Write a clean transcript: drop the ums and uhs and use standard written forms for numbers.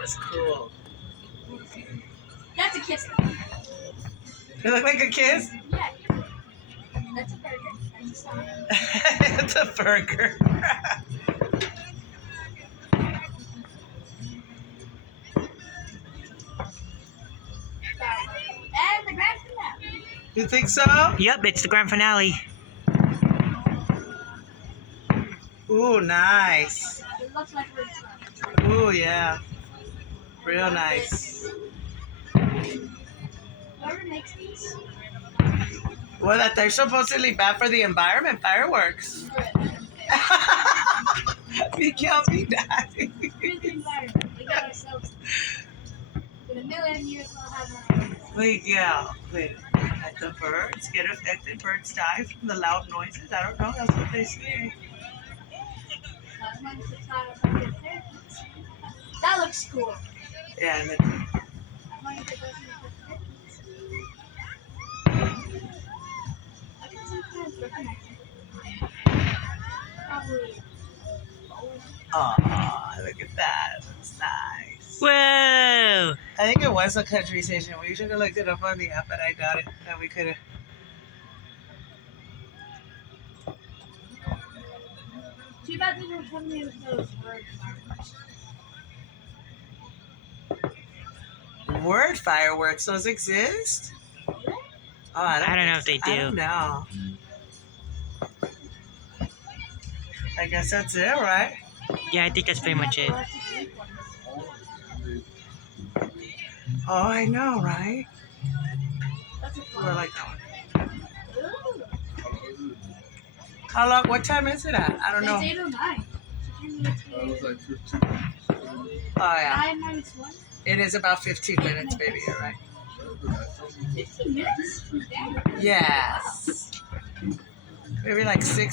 was cool. That's a kiss. You look like a kiss? Yeah. That's a burger. That's a song. It's a burger. And the grand finale. You think so? Yep, it's the grand finale. Ooh, nice. It looks like we're done. Ooh, yeah. Real nice. Whoever makes these. Well, that they're supposedly bad for the environment, fireworks. We can't be that. For the environment. We got ourselves. In a million years, we'll have our own. Yeah. Wait. Let the birds get affected. Birds die from the loud noises. I don't know. That's what they say. As long as it's not a good thing. That looks cool. Yeah. And As long as it doesn't affect I can sometimes recognize it. Probably. oh, look at that. That's nice. Whoa! I think it was a country station. We should have looked it up on the app, but I doubt it. That we could have. Too bad they don't tell me those word fireworks. Word fireworks. Those exist? Oh, I don't know if they I do. don't know. I guess that's it, right? Yeah, I think that's pretty much it. Oh, I know, right? That's a We're like that one. Ooh. How long? What time is it at? I don't know. It's 8:09. Oh, yeah. 9 minus 1. It is about 15 minutes, baby. You're right. 15 minutes? Damn. Yes. Maybe like 6.